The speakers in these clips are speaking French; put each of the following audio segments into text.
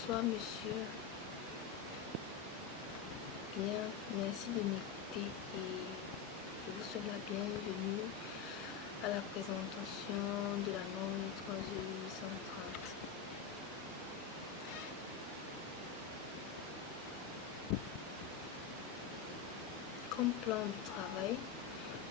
Bonsoir monsieur, bien, merci de m'écouter et je vous souhaite la bienvenue à la présentation de la norme 3830. Comme plan du travail,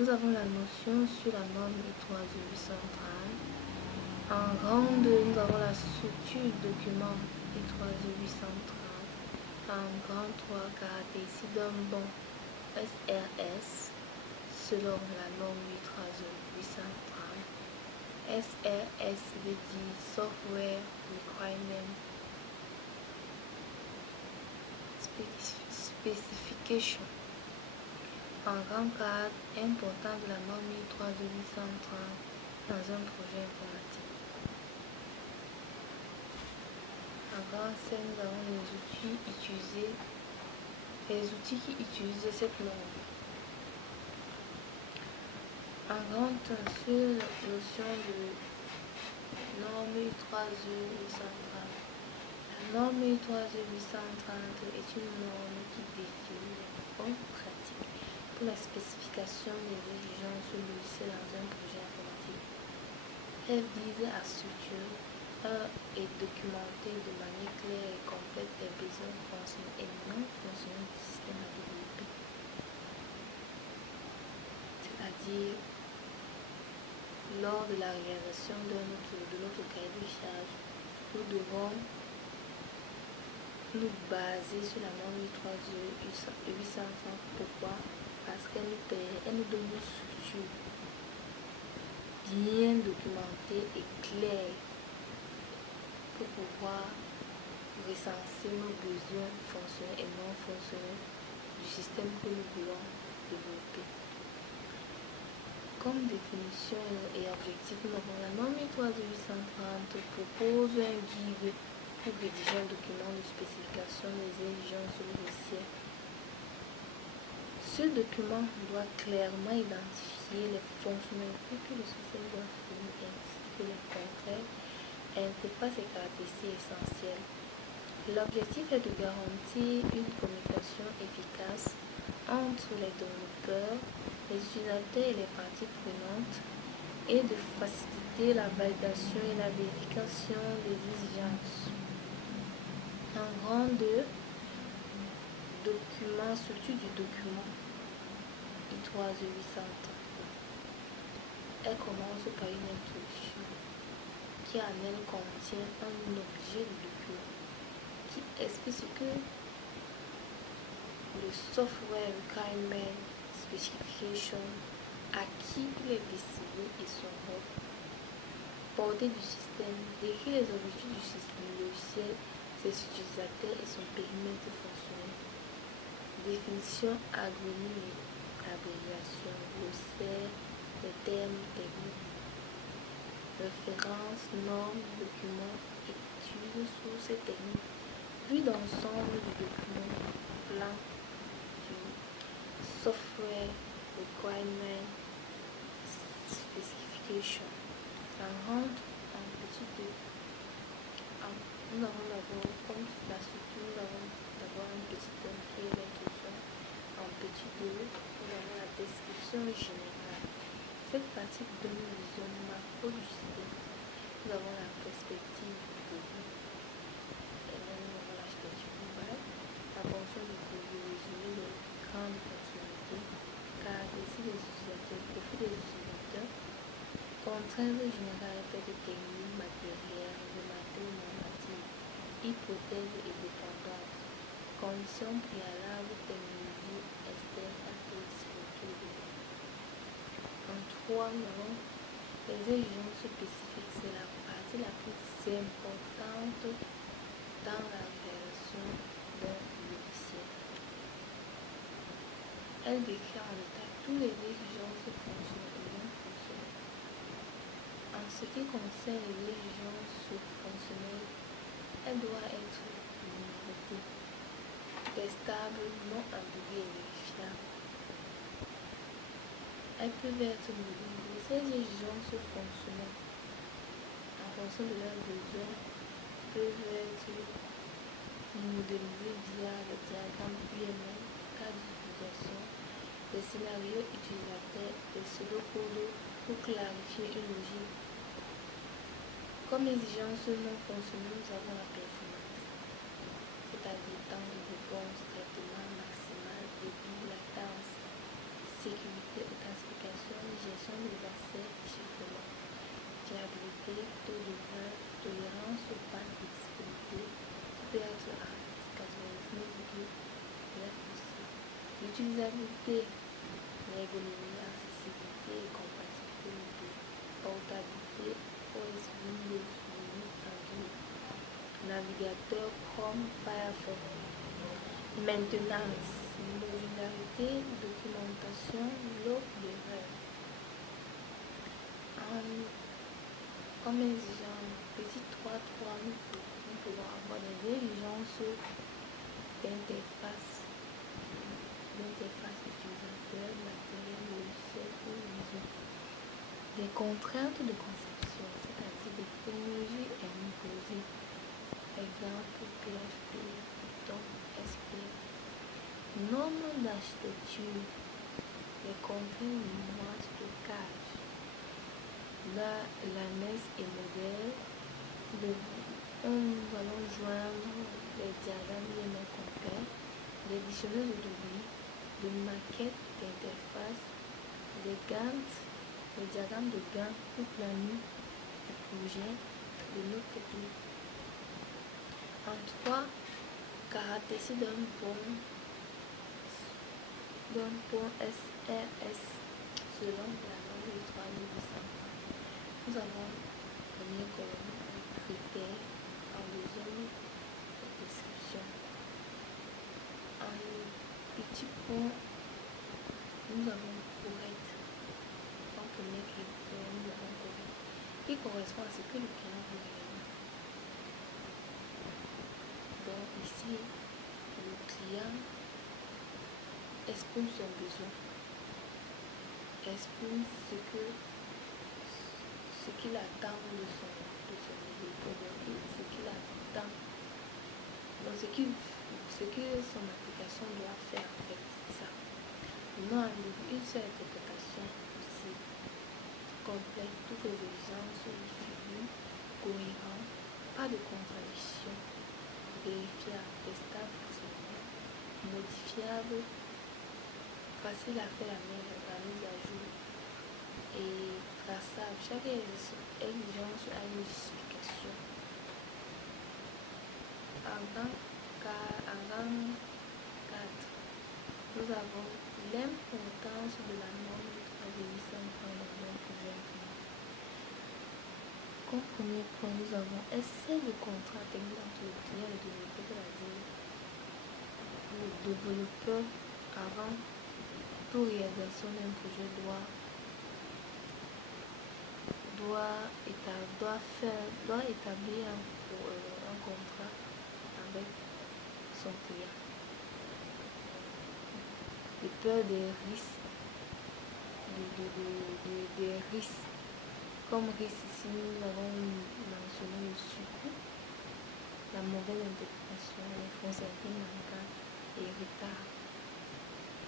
nous avons la notion sur la norme 3830. En grande, nous avons la structure du document 3830. En grand 3, caractéristiques d'un bon SRS selon la norme 3830. SRS veut dire Software Requirement Specification. En grand cadre important de la norme 3830 dans un projet informatique. En grand C, nous avons les outils utilisés, les outils qui utilisent cette norme. En grand 1, sur la notion de norme 3830. La norme 3830 est une norme qui définit les bonnes pratiques pour la spécification des exigences logicielles dans un projet informatique. Elle vise à structurer et documenter de manière claire et complète les besoins fonctionnels et non fonctionnels du système à développer. C'est-à-dire, lors de la réalisation de notre cahier de charge, nous devons nous baser sur la norme 3830. Pourquoi? Parce qu'elle nous donne une structure bien documentée et claire pour pouvoir recenser nos besoins fonctionnels et non fonctionnels du système que nous voulons développer. Comme définition et objectif, nous avons la norme 3830 propose un guide pour rédiger un document de spécification des exigences logicielles. Ce document doit clairement identifier les fonctionnalités que le système doit fournir ainsi que les contraintes, interfaces et caractéristiques essentielles. L'objectif est de garantir une communication efficace entre les développeurs, les utilisateurs et les parties prenantes et de faciliter la validation et la vérification des exigences. En grand 2, document, structure du document I3830. Elle commence par une introduction qui en elle contient un objet du document qui explique ce que le Software Requirement Specification, à qui il est destiné et son rôle, portée du système, décrit les objectifs du système logiciel, ses utilisateurs et son périmètre fonctionnel. Définition, acronyme et abréviation, glossaire, les termes techniques, références, normes, documents, études, sources et techniques. Vue d'ensemble du document, plan du Software Requirement Specification. On rentre en petit 2. Nous avons d'abord, comme la structure, nous avons d'abord un petit 1 qui est l'introduction. En petit 2, nous avons la description générale. Cette partie donne une vision macro du système. Nous avons la perspective du produit. Et là, nous avons l'architecture globale, la fonction du produit résumé de grandes fonctionnalités, caractéristiques des utilisateurs, profil des utilisateurs, contraintes générales, aspects techniques, matériels, réglementaires, normatives, hypothèses et dépendances, conditions préalables, technologies externes, actes disponibles. En 3, nous avons les exigences spécifiques. C'est la partie la plus importante dans la réalisation d'un logiciel. Elle décrit en détail toutes les exigences fonctionnelles et non fonctionnelles. En ce qui concerne les exigences fonctionnelles, elle doit être limitée, testable, non ambiguë et vérifiable. Elles peuvent être modifiées. Ces exigences fonctionnelles, en fonction de leurs besoins, peuvent être modéliser via le diagramme UML, cas d'utilisation, des scénarios utilisateurs et pseudo-codes pour clarifier une logique. Comme exigence non fonctionnelle, nous avons la performance, c'est-à-dire temps de réponse, traitement maximal, débit, latence, sécurité, authentification, gestion des accès, chiffrement, fiabilité, taux de grade, tolérance aux pannes et disponibilité, qui peut être à 99,9%. L'utilisabilité, l'ergonomie, accessibilité et compatibilité mobile, portabilité, OS Windows, Linux, Android, navigateur Chrome, Firefox, maintenance, modularité, documentation, log d'erreur. Comme exigence, petit 3.3, nous pouvons avoir des exigences d'interface utilisateur, matériel, logiciel ou réseau. Des contraintes de conception, c'est-à-dire des technologies imposées. Exemple, PHP, Python, SQL. Normes d'architecture, les contraintes de mémoire, stockage. Là, la NES est modèle. Nous allons joindre les diagrammes UML complets, les dictionnaires de données, les maquettes d'interface, les Gantt, les diagrammes de Gantt pour planning du projet, de nos techniques. En 3, caractéristiques d'un pont SRS selon la norme 3800. Nous avons première colonne, critères, en deuxième description. En petit pont, nous avons correct. En premier critère, nous avons correct, qui correspond à ce que le client veut réellement. Donc ici, le client exprime son besoin, exprime ce qu'il attend de son développeur, ce qu'il attend, donc ce que son application doit faire en fait, c'est ça. Non, une seule interprétation possible, complète, toutes les exigences figurent, cohérent, pas de contradiction, vérifiable, testable facilement, modifiable, facile à faire la mise à jour et traçable. Chaque exigence a une justification. En rang 4, nous avons l'importance de la norme 3800 dans un projet informatique. Comme premier point, nous avons essai de contrat technique entre le client et le développeur, c'est-à-dire le développeur, avant toute réalisation d'un projet, doit établir un contrat avec son client. De peur des risques, des risques. Comme risque ici, nous avons mentionné le surcoût, la mauvaise interprétation, les fonctionnalités manquantes et retard.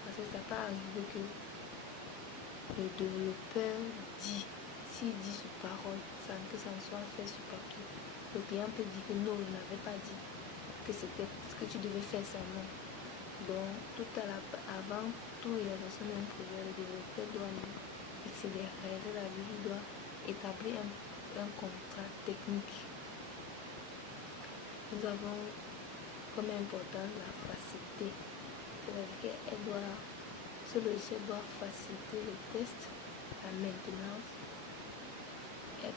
Parce que ça peut arriver que le développeur s'il dit sur parole, sans que ça ne soit fait sur papier, le client peut dire que non, il n'avait pas dit que c'était ce que tu devais faire seulement. Donc, avant toute réalisation d'un projet, le développeur doit nous fixer des règles, il doit établir un contrat technique. Nous avons comme importance la facilité, c'est-à-dire que ce logiciel doit faciliter le test, la maintenance. On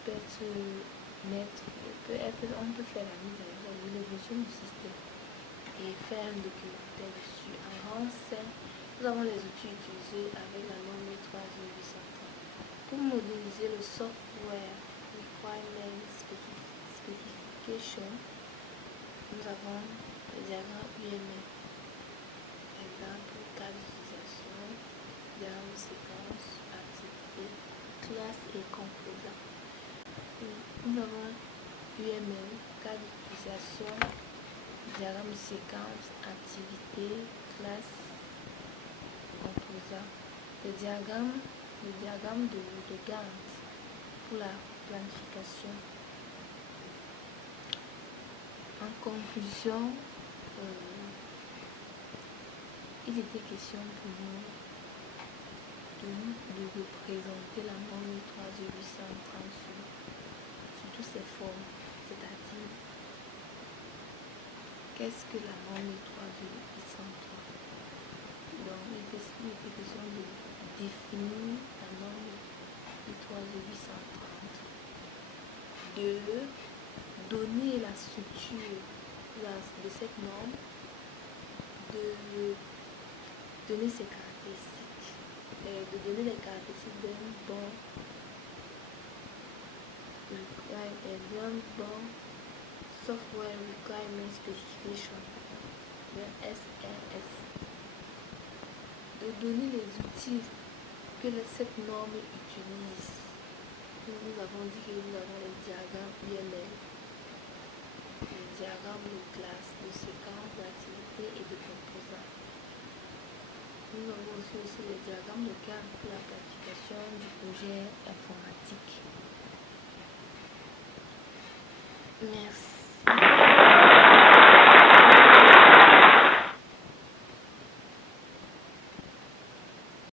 peut faire la mise à jour, l'évolution du système et faire un documentaire dessus. En rang 5, nous avons les outils utilisés avec la norme 3830 pour modéliser le software requirement specification. Nous avons les diagrammes UML, exemple, cas d'utilisation, diagramme séquence, activité, classe et composant. Nous avons UML, cas d'utilisation, diagramme de séquence, activité, classe, composant. Le diagramme de Gantt pour la planification. En conclusion, il était question pour nous de représenter la norme 3830 sur toutes ses formes, c'est-à-dire qu'est-ce que la norme 3803. Donc il était question de définir la norme 3830, de donner la structure de cette norme, de donner ses caractéristiques, de donner les caractéristiques d'un bon Software Requirement Specification, d'un SRS, de donner les outils que cette norme utilise. Nous avons dit que nous avons les diagrammes UML, les diagrammes de classe, de séquence, d'activité et de composants. Nous avons aussi les diagrammes de Gantt pour la planification du projet informatique. Merci.